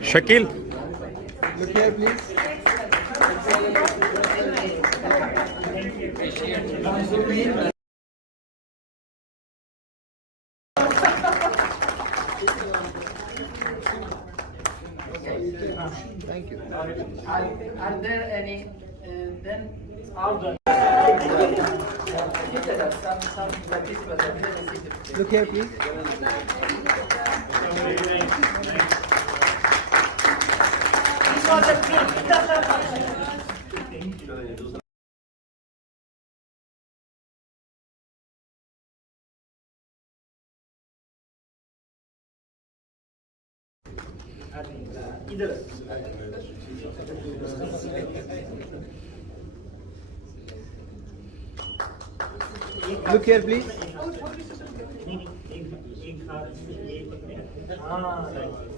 Shakil. Look here, please. Thank you. Are there any then order? Some participants. Look here, please. This was a trick. Look here, please. हाँ